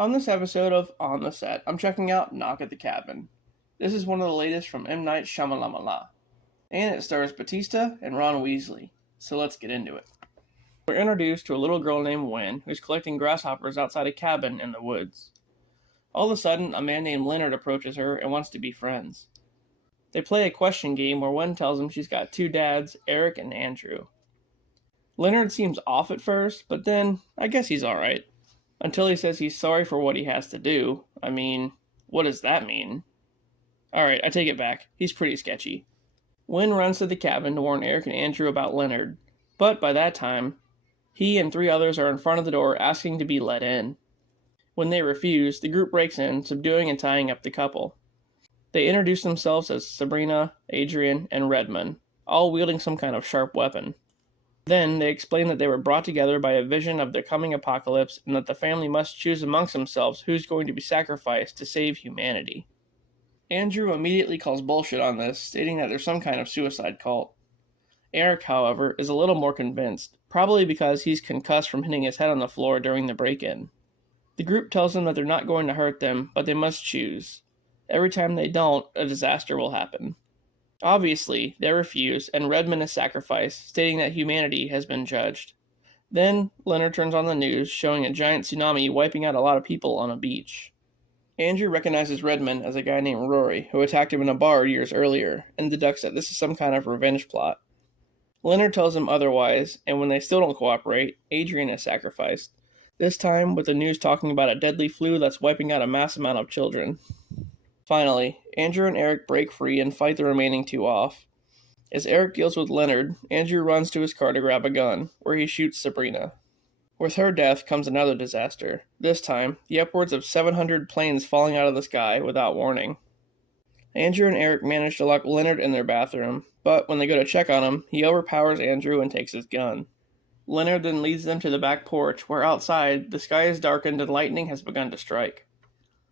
On this episode of On the Set, I'm checking out Knock at the Cabin. This is one of the latest from M. Night Shyamalan, and it stars Batista and Ron Weasley, so let's get into it. We're introduced to a little girl named Wen who's collecting grasshoppers outside a cabin in the woods. All of a sudden, a man named Leonard approaches her and wants to be friends. They play a question game where Wen tells him she's got two dads, Eric and Andrew. Leonard seems off at first, but then I guess he's alright. Until he says he's sorry for what he has to do. I mean, what does that mean? Alright, I take it back. He's pretty sketchy. Wen runs to the cabin to warn Eric and Andrew about Leonard, but by that time, he and three others are in front of the door asking to be let in. When they refuse, the group breaks in, subduing and tying up the couple. They introduce themselves as Sabrina, Adrian, and Redmond, all wielding some kind of sharp weapon. Then they explain that they were brought together by a vision of the coming apocalypse and that the family must choose amongst themselves who's going to be sacrificed to save humanity. Andrew immediately calls bullshit on this, stating that there's some kind of suicide cult. Eric, however, is a little more convinced, probably because he's concussed from hitting his head on the floor during the break-in. The group tells them that they're not going to hurt them, but they must choose. Every time they don't, a disaster will happen. Obviously, they refuse, and Redmond is sacrificed, stating that humanity has been judged. Then, Leonard turns on the news, showing a giant tsunami wiping out a lot of people on a beach. Andrew recognizes Redmond as a guy named Rory, who attacked him in a bar years earlier, and deducts that this is some kind of revenge plot. Leonard tells him otherwise, and when they still don't cooperate, Adrian is sacrificed, this time with the news talking about a deadly flu that's wiping out a mass amount of children. Finally, Andrew and Eric break free and fight the remaining two off. As Eric deals with Leonard, Andrew runs to his car to grab a gun, where he shoots Sabrina. With her death comes another disaster, this time the upwards of 700 planes falling out of the sky without warning. Andrew and Eric manage to lock Leonard in their bathroom, but when they go to check on him, he overpowers Andrew and takes his gun. Leonard then leads them to the back porch, where outside the sky is darkened and lightning has begun to strike.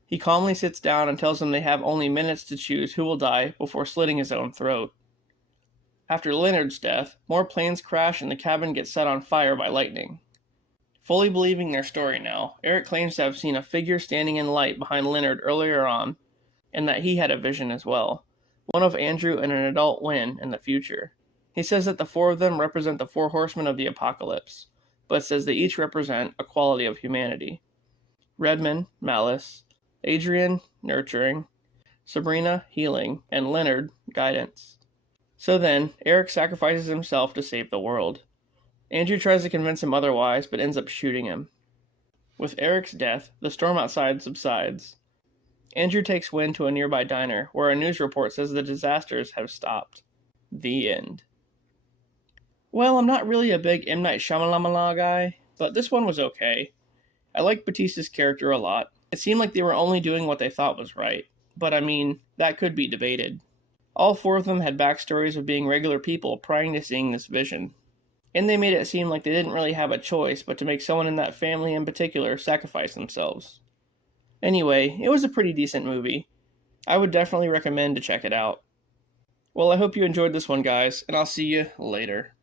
He calmly sits down and tells them they have only minutes to choose who will die before slitting his own throat. After Leonard's death, more planes crash and the cabin gets set on fire by lightning. Fully believing their story now, Eric claims to have seen a figure standing in light behind Leonard earlier on, and that he had a vision as well, one of Andrew and an adult Wen in the future. He says that the four of them represent the four horsemen of the apocalypse, but says they each represent a quality of humanity. Redmond, malice, Adrian, nurturing, Sabrina, healing, and Leonard, guidance. So then, Eric sacrifices himself to save the world. Andrew tries to convince him otherwise, but ends up shooting him. With Eric's death, the storm outside subsides. Andrew takes Wen to a nearby diner, where a news report says the disasters have stopped. The end. Well, I'm not really a big M. Night Shyamalan guy, but this one was okay. I like Batista's character a lot. It seemed like they were only doing what they thought was right, but I mean, that could be debated. All four of them had backstories of being regular people prior to seeing this vision. And they made it seem like they didn't really have a choice but to make someone in that family in particular sacrifice themselves. Anyway, it was a pretty decent movie. I would definitely recommend to check it out. Well, I hope you enjoyed this one, guys, and I'll see you later.